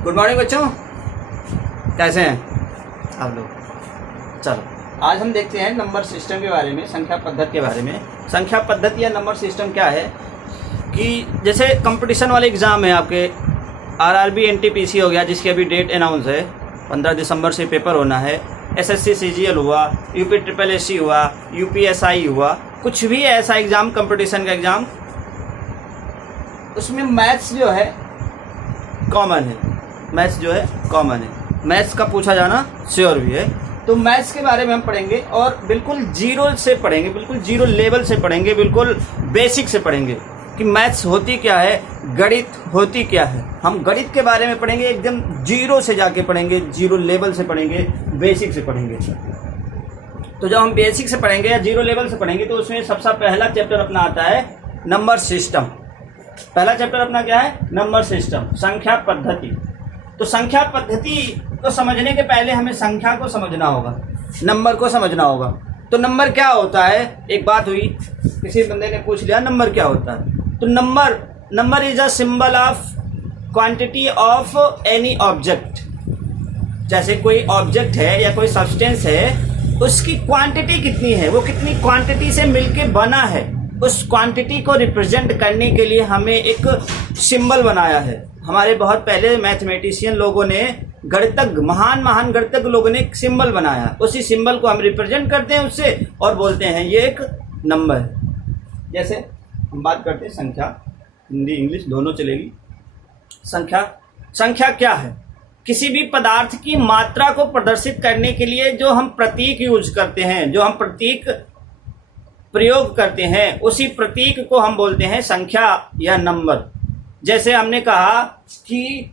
Good morning बच्चों, कैसे हैं आप लोग। चलो आज हम देखते हैं नंबर सिस्टम के बारे में, संख्या पद्धति के बारे में। संख्या पद्धति या नंबर सिस्टम क्या है कि जैसे कंपटीशन वाले एग्ज़ाम है आपके, आरआरबी एनटीपीसी हो गया जिसकी अभी डेट अनाउंस है, 15 दिसंबर से पेपर होना है। एसएससी सीजीएल हुआ, यूपी ट्रिपल एससी हुआ, यूपीएसआई हुआ, कुछ भी ऐसा एग्ज़ाम कंपटीशन का एग्ज़ाम, उसमें मैथ्स जो है कॉमन है। मैथ्स जो है कॉमन है, मैथ्स का पूछा जाना श्योर भी है। तो मैथ्स के बारे में हम पढ़ेंगे और बिल्कुल जीरो से पढ़ेंगे, बिल्कुल जीरो लेवल से पढ़ेंगे, बिल्कुल बेसिक से पढ़ेंगे कि मैथ्स होती क्या है, गणित होती क्या है। हम गणित के बारे में पढ़ेंगे, एकदम जीरो से जाके पढ़ेंगे, जीरो लेवल से पढ़ेंगे, बेसिक से पढ़ेंगे। तो जब हम बेसिक से पढ़ेंगे या जीरो लेवल से पढ़ेंगे तो उसमें सबसे पहला चैप्टर अपना आता है नंबर सिस्टम। पहला चैप्टर अपना क्या है? नंबर सिस्टम, संख्या पद्धति। तो संख्या पद्धति को समझने के पहले हमें संख्या को समझना होगा, नंबर को समझना होगा। तो नंबर क्या होता है? एक बात हुई, किसी बंदे ने पूछ लिया नंबर क्या होता है। तो number is a symbol of quantity of any object. जैसे कोई ऑब्जेक्ट है या कोई सब्सटेंस है, उसकी क्वांटिटी कितनी है, वो कितनी क्वांटिटी से मिलके बना है, उस क्वांटिटी को रिप्रेजेंट करने के लिए हमें एक सिंबल बनाया है। हमारे बहुत पहले मैथमेटिशियन लोगों ने, गणितज्ञ, महान गणितज्ञ लोगों ने एक सिंबल बनाया। उसी सिंबल को हम रिप्रेजेंट करते हैं उससे और बोलते हैं ये एक नंबर है। जैसे हम बात करते हैं संख्या, हिंदी इंग्लिश दोनों चलेगी। संख्या क्या है? किसी भी पदार्थ की मात्रा को प्रदर्शित करने के लिए जो हम प्रतीक यूज करते हैं, जो हम प्रतीक प्रयोग करते हैं, उसी प्रतीक को हम बोलते हैं संख्या या नंबर। जैसे हमने कहा कि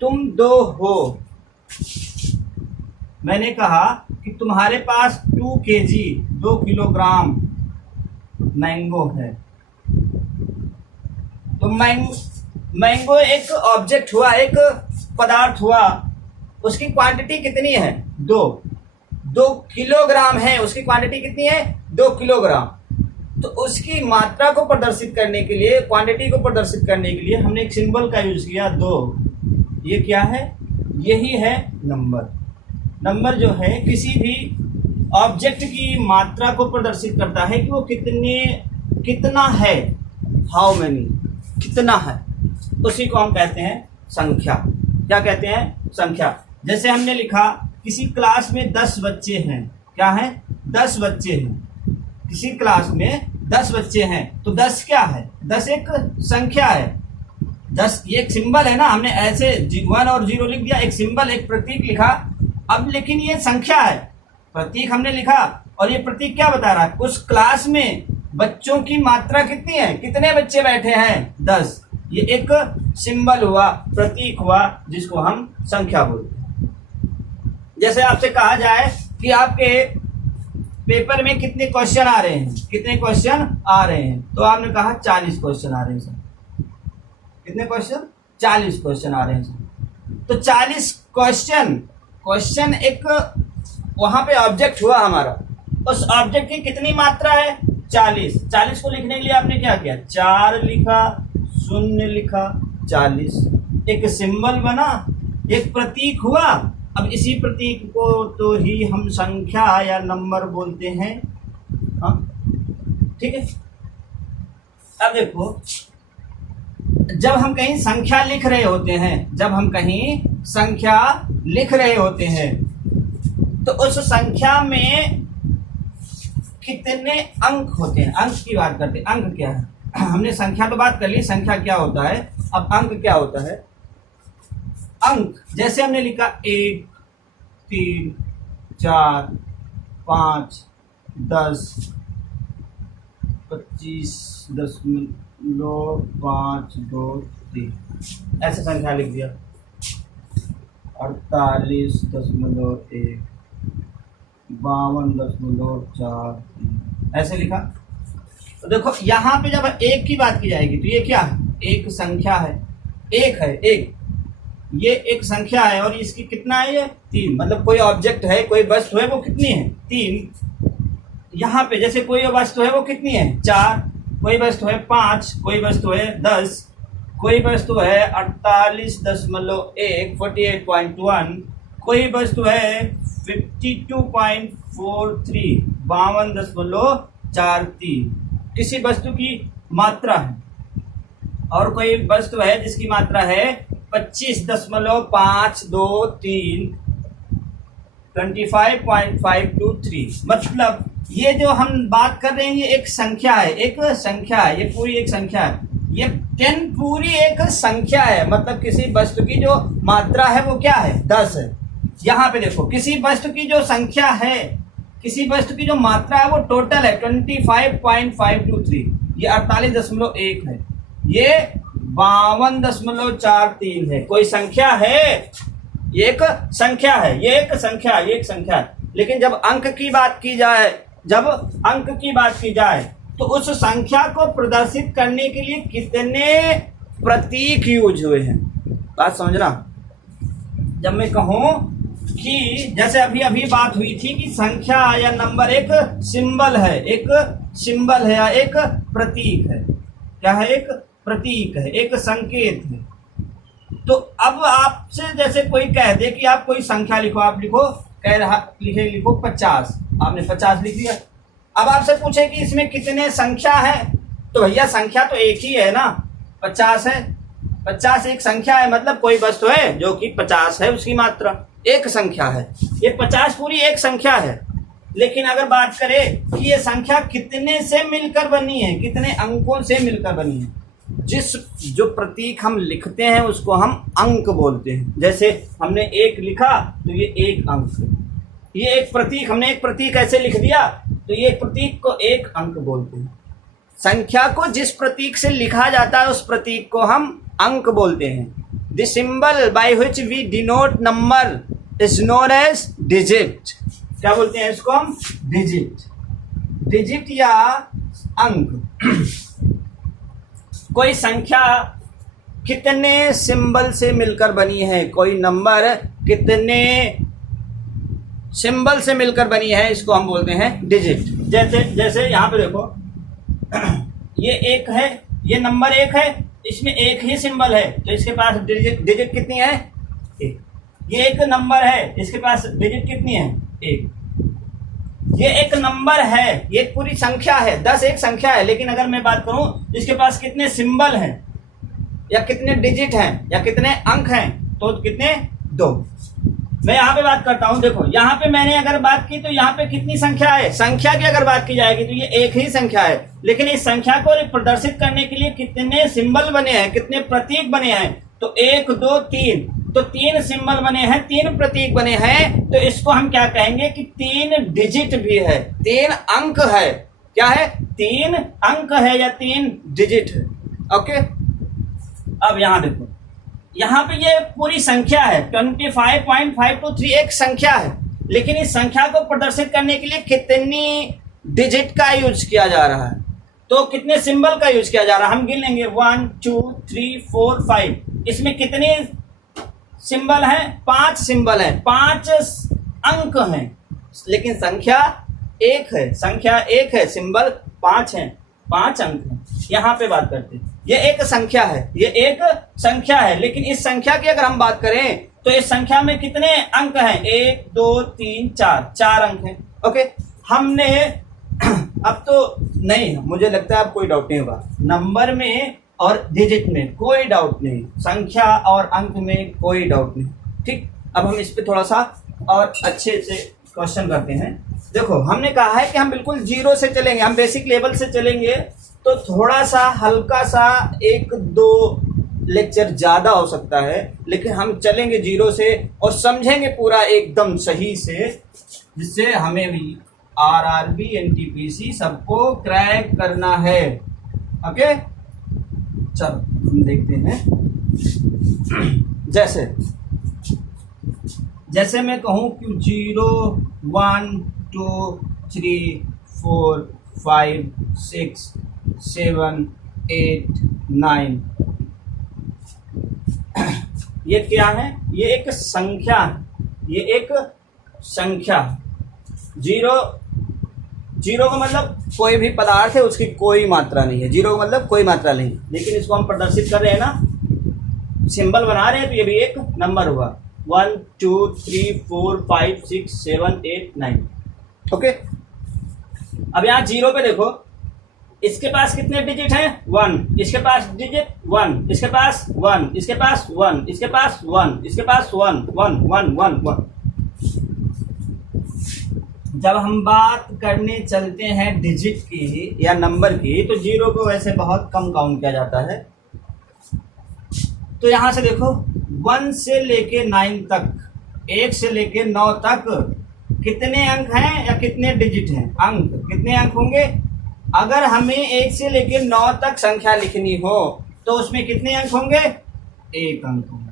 तुम 2 हो, मैंने कहा कि तुम्हारे पास 2 kg 2 किलोग्राम मैंगो है। तो मैंगो एक ऑब्जेक्ट हुआ, एक पदार्थ हुआ, उसकी क्वांटिटी कितनी है? 2 किलोग्राम है, उसकी क्वांटिटी कितनी है? 2 किलोग्राम। तो उसकी मात्रा को प्रदर्शित करने के लिए, क्वांटिटी को प्रदर्शित करने के लिए हमने एक सिंबल का यूज किया 2। ये क्या है? यही है नंबर। नंबर जो है किसी भी ऑब्जेक्ट की मात्रा को प्रदर्शित करता है कि वो कितना है, हाउ मेनी, कितना है, उसी को हम कहते हैं संख्या। क्या कहते हैं? संख्या। जैसे हमने लिखा किसी क्लास में 10 बच्चे हैं। क्या है? 10 बच्चे हैं। किसी क्लास में 10 बच्चे हैं तो 10 क्या है? 10 एक संख्या है। 10 ये एक सिंबल है ना, हमने ऐसे 1 और 0 लिख दिया, एक सिंबल, एक प्रतीक लिखा। अब लेकिन ये संख्या है, प्रतीक हमने लिखा और ये प्रतीक क्या बता रहा है? उस क्लास में बच्चों की मात्रा कितनी है, कितने बच्चे बैठे हैं? 10। ये एक सिंबल हुआ, प्रतीक हुआ, जिसको हम संख्या बोलते हैं। जैसे आपसे कहा जाए कि आपके पेपर में कितने क्वेश्चन आ रहे हैं, कितने क्वेश्चन आ रहे हैं, तो आपने कहा 40 क्वेश्चन आ रहे हैं सर। कितने क्वेश्चन? 40 क्वेश्चन आ रहे हैं सर। तो 40 क्वेश्चन एक वहां पे ऑब्जेक्ट हुआ हमारा, उस ऑब्जेक्ट की कितनी मात्रा है? 40 को लिखने के लिए आपने क्या किया? 4 लिखा, 0 लिखा, 40। एक सिंबल बना, एक प्रतीक हुआ। अब इसी प्रतीक को तो ही हम संख्या या नंबर बोलते हैं। हाँ, ठीक है। अब देखो, जब हम कहीं संख्या लिख रहे होते हैं, तो उस संख्या में कितने अंक होते हैं? अंक की बात करते हैं। अंक क्या है? हमने संख्या तो बात कर ली, संख्या क्या होता है। अब अंक क्या होता है? अंक जैसे हमने लिखा 1, 3, 4, 5, 10, 25, 5, 2, 3, ऐसे संख्या लिख दिया। 48.1, 52.4, ऐसे लिखा। तो देखो यहाँ पे जब 1 की बात की जाएगी तो ये क्या है? एक संख्या है, एक ये एक संख्या है और इसकी कितना है? ये 3। मतलब कोई ऑब्जेक्ट है, कोई वस्तु है, वो कितनी है? 3। यहाँ पे जैसे कोई वस्तु है वो कितनी है? 4, कोई वस्तु है 5, कोई वस्तु है 10, कोई वस्तु है 48.1 48.1, कोई वस्तु है 52.43 52.43 किसी वस्तु की मात्रा है, और कोई वस्तु है जिसकी मात्रा है 25.523 25.523। मतलब ये जो हम बात कर रहे हैं ये एक संख्या है, एक संख्या है, ये पूरी एक संख्या है, ये 10 पूरी एक संख्या है। मतलब किसी वस्तु की जो मात्रा है वो क्या है, 10 है। यहाँ पे देखो किसी वस्तु की जो संख्या है, किसी वस्तु की जो मात्रा है वो टोटल है 25.523, ये 48.1 है, ये 52.43 है। कोई संख्या है, ये एक संख्या है, ये एक संख्या, ये एक संख्या है। लेकिन जब अंक की बात की जाए, जब अंक की बात की जाए तो उस संख्या को प्रदर्शित करने के लिए कितने प्रतीक यूज हुए हैं, बात समझना। जब मैं कहूं कि जैसे अभी अभी बात हुई थी कि संख्या या नंबर एक सिंबल है, एक सिंबल है या एक प्रतीक है, क्या है, एक प्रतीक है, एक संकेत है। तो अब आपसे जैसे कोई कह दे कि आप कोई संख्या लिखो, आप लिखो, कह रहा लिखो 50, आपने 50 लिख दिया। अब आपसे पूछे कि इसमें कितने संख्या है, तो भैया संख्या तो एक ही है ना, 50 है, 50 एक संख्या है, मतलब कोई वस्तु है जो कि 50 है, उसकी मात्रा एक संख्या है, ये 50 पूरी एक संख्या है। लेकिन अगर बात करें कि ये संख्या कितने से मिलकर बनी है, कितने अंकों से मिलकर बनी है, जिस जो प्रतीक हम लिखते हैं उसको हम अंक बोलते हैं। जैसे हमने एक लिखा तो ये एक अंक, ये एक प्रतीक, हमने एक प्रतीक ऐसे लिख दिया तो ये प्रतीक को एक अंक बोलते हैं। संख्या को जिस प्रतीक से लिखा जाता है उस प्रतीक को हम अंक बोलते हैं। The symbol by which we denote number is known as digit. क्या बोलते हैं इसको हम, डिजिट, डिजिट या अंक। कोई संख्या कितने सिंबल से मिलकर बनी है, कोई नंबर कितने सिंबल से मिलकर बनी है, इसको हम बोलते हैं डिजिट। जैसे जैसे यहाँ पे देखो ये एक है, ये नंबर एक है, इसमें एक ही सिंबल है तो इसके पास डिजिट कितनी है, एक। ये एक नंबर है, इसके पास डिजिट कितनी है, एक। ये एक नंबर है, ये पूरी संख्या है, 10 एक संख्या है। लेकिन अगर मैं बात करूं इसके पास कितने सिंबल हैं या कितने डिजिट हैं या कितने अंक हैं, तो कितने, 2। मैं यहाँ पे बात करता हूँ, देखो यहाँ पे मैंने अगर बात की तो यहाँ पे कितनी संख्या है, संख्या की अगर बात की जाएगी तो ये एक ही संख्या है। लेकिन इस संख्या को प्रदर्शित करने के लिए कितने सिंबल बने हैं, कितने प्रतीक बने हैं, तो 1 2 3, तो 3 सिंबल बने हैं, 3 प्रतीक बने हैं। तो इसको हम क्या कहेंगे कि 3 डिजिट भी है, 3 अंक है। क्या है, 3 अंक है या 3 डिजिट है। ओके, अब यहाँ देखो, यहाँ पे ये पूरी संख्या है 25.523 एक संख्या है। लेकिन इस संख्या को प्रदर्शित करने के लिए कितनी डिजिट का यूज किया जा रहा है, तो कितने सिंबल का यूज किया जा रहा है, हम गिन लेंगे 1 2 3 4 5। इसमें कितने सिंबल हैं, 5 सिंबल हैं, 5 अंक हैं। लेकिन संख्या एक है, संख्या एक है, सिंबल 5 हैं, 5 अंक हैं। यहाँ पे बात करते हैं, ये एक संख्या है, ये एक संख्या है। लेकिन इस संख्या की अगर हम बात करें तो इस संख्या में कितने अंक हैं, 1 2 3 4, 4 अंक हैं। ओके, हमने अब तो नहीं, मुझे लगता है अब कोई डाउट नहीं होगा, नंबर में और डिजिट में कोई डाउट नहीं, संख्या और अंक में कोई डाउट नहीं। ठीक, अब हम इस पे थोड़ा सा और अच्छे से क्वेश्चन करते हैं। देखो, हमने कहा है कि हम बिल्कुल 0 से चलेंगे, हम बेसिक लेवल से चलेंगे, तो थोड़ा सा हल्का सा 1-2 लेक्चर ज़्यादा हो सकता है, लेकिन हम चलेंगे 0 से और समझेंगे पूरा एकदम सही से, जिससे हमें भी RRB NTPC सबको क्रैक करना है। ओके, चलो हम देखते हैं। जैसे मैं कहूँ कि 0 1 2 3 4 5 6 7 8 9, ये क्या है, ये एक संख्या है, ये एक संख्या। 0 का मतलब कोई भी पदार्थ है उसकी कोई मात्रा नहीं है, 0 का मतलब कोई मात्रा नहीं। लेकिन इसको हम प्रदर्शित कर रहे हैं ना, सिंबल बना रहे हैं तो ये भी एक नंबर हुआ। 1 2 3 4 5 6 7 8 9। ओके, अब यहाँ 0 पे देखो, इसके पास कितने डिजिट हैं? 1, इसके पास डिजिट 1, इसके पास 1, इसके पास 1, इसके पास 1, इसके पास 1 1 1 1 1। जब हम बात करने चलते हैं डिजिट की या नंबर की, तो 0 को वैसे बहुत कम काउंट किया जाता है। तो यहां से देखो 1 से लेके 9 तक, 1 से लेके 9 तक कितने अंक हैं या कितने डिजिट हैं? अंक, कितने अंक होंगे? अगर हमें 1 से लेके 9 तक संख्या लिखनी हो तो उसमें कितने अंक होंगे? 1 अंक होंगे।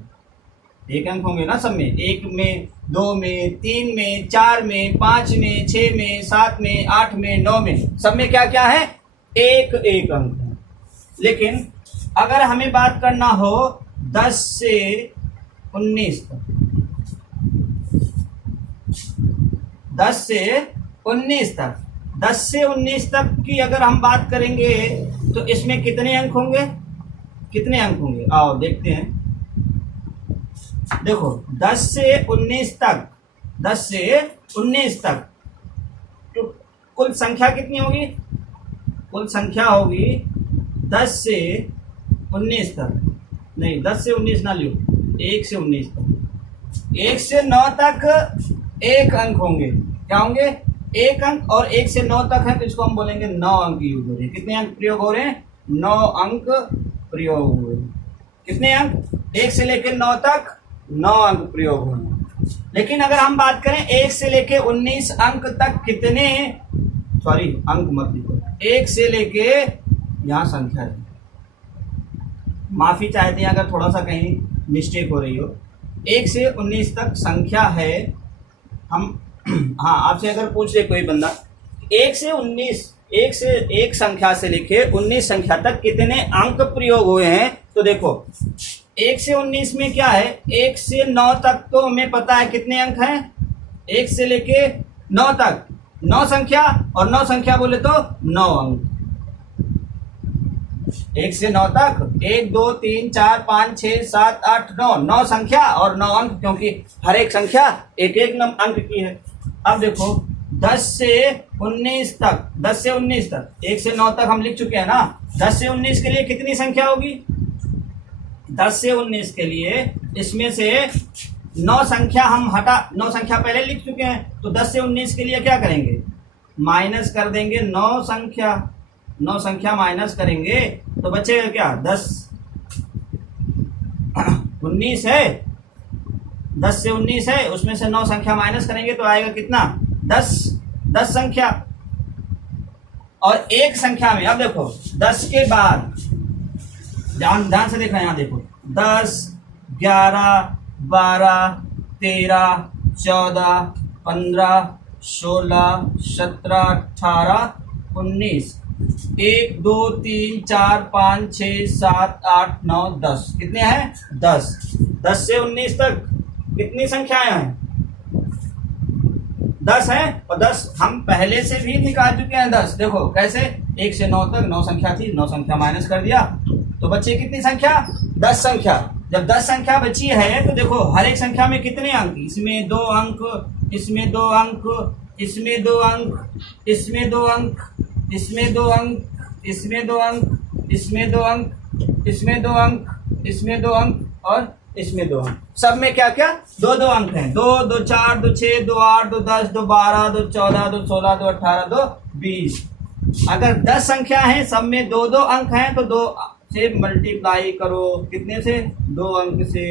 1 अंक होंगे ना सब में, 1 में, 2 में, 3 में, 4 में, 5 में, 6 में, 7 में, 8 में, 9 में, सब में क्या क्या है? 1 1 अंक है। लेकिन अगर हमें बात करना हो 10 से 19 तक, 10 से 19 तक, 10 से 19 तक की अगर हम बात करेंगे तो इसमें कितने अंक होंगे? कितने अंक होंगे? आओ देखते हैं। देखो 10 से 19 तक, 10 से 19 तक तो कुल संख्या कितनी होगी? कुल संख्या होगी 10 से 19 तक, नहीं 10 से 19 ना लियो, 1 से 19 तक। 1 से 9 तक 1 अंक होंगे। क्या होंगे? 1 अंक। और 1 से 9 तक है तो इसको हम बोलेंगे 9 अंक यूज हो रहे हैं। कितने अंक प्रयोग हो रहे हैं? 9 अंक प्रयोग हुए। कितने अंक? 1 से लेकर 9 तक 9 अंक प्रयोग हुए। लेकिन अगर हम बात करें 1 से लेके 19 अंक तक कितने, सॉरी अंक मत लिखो, 1 से लेके, यहाँ संख्या है, माफी चाहते हैं अगर थोड़ा सा कहीं मिस्टेक हो रही हो। 1 से 19 तक संख्या है। हम हाँ, आपसे अगर पूछ ले कोई बंदा 1 से 19, 1 से 1 संख्या से लेके 19 संख्या तक कितने अंक प्रयोग हुए हैं, तो देखो 1 से 19 में क्या है? 1 से 9 तक तो हमें पता है कितने अंक हैं। 1 से लेके 9 तक 9 संख्या, और 9 संख्या बोले तो 9 अंक। 1 से 9 तक 1 2 3 4 5 6 7 8 9, 9 संख्या और 9 अंक, क्योंकि हर एक संख्या एक एक अंक की है। अब देखो 10 से 19 तक, 10 से 19 तक, 1 से 9 तक हम लिख चुके हैं ना। 10 से 19 के लिए कितनी संख्या होगी? 10 से 19 के लिए इसमें से 9 संख्या हम हटा, 9 संख्या पहले लिख चुके हैं, तो 10 से 19 के लिए क्या करेंगे? माइनस कर देंगे 9 संख्या। 9 संख्या माइनस करेंगे तो बचेगा क्या? 10 19 है, 10 से 19 है, उसमें से 9 संख्या माइनस करेंगे तो आएगा कितना? 10 संख्या। और एक संख्या में अब देखो 10 के बाद, ध्यान से देखना, यहाँ देखो 10 11 12 13 14 15 16 17 18 19, 1 2 3 4 5 6 7 8 9 10, कितने हैं? 10। 10 से 19 तक कितनी संख्याएं हैं? 10 है, और 10 हम पहले से भी निकाल चुके हैं। 10 देखो कैसे, 1 से 9 तक 9 संख्या थी, 9 संख्या माइनस कर दिया तो बची कितनी संख्या? 10 संख्या। जब 10 संख्या बची है तो देखो हर एक संख्या में कितने अंक? इसमें 2 अंक, इसमें 2 अंक, इसमें 2 अंक, इसमें 2 अंक, इसमें 2 अंक, इसमें 2 अंक, इसमें 2 अंक, इसमें 2 अंक, इसमें 2 अंक और इसमें 2 अंक। सब में क्या क्या? 2 अंक हैं। 2 2 4 2 6 2 8 2 10 2 12 2 14 2 16 2 18 2 20। अगर 10 संख्या है, सब में 2 अंक हैं, तो 2 से मल्टीप्लाई करो। कितने से? 2 अंक से।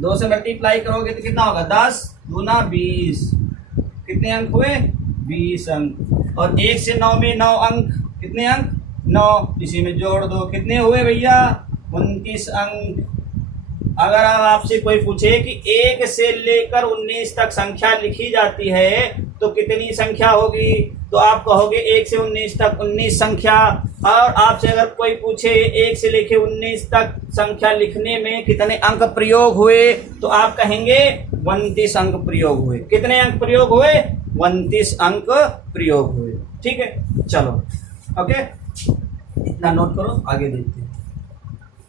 2 से मल्टीप्लाई करोगे तो कितना होगा? 10 दूना 20। कितने अंक हुए? 20 अंक। और 1 से 9 में 9 अंक, कितने अंक? 9, इसी में जोड़ दो। कितने हुए भैया? 29 अंक। अगर अब आपसे कोई पूछे कि 1 से लेकर 19 तक संख्या लिखी जाती है तो कितनी संख्या होगी, तो आप कहोगे 1 से 19 तक 19 संख्या। और आपसे अगर कोई पूछे 1 से लेकर 19 तक संख्या लिखने में कितने अंक प्रयोग हुए, तो आप कहेंगे 29 अंक प्रयोग हुए। कितने अंक प्रयोग हुए? 29 अंक प्रयोग हुए। ठीक है, चलो ओके, इतना नोट करो, आगे देखते हैं।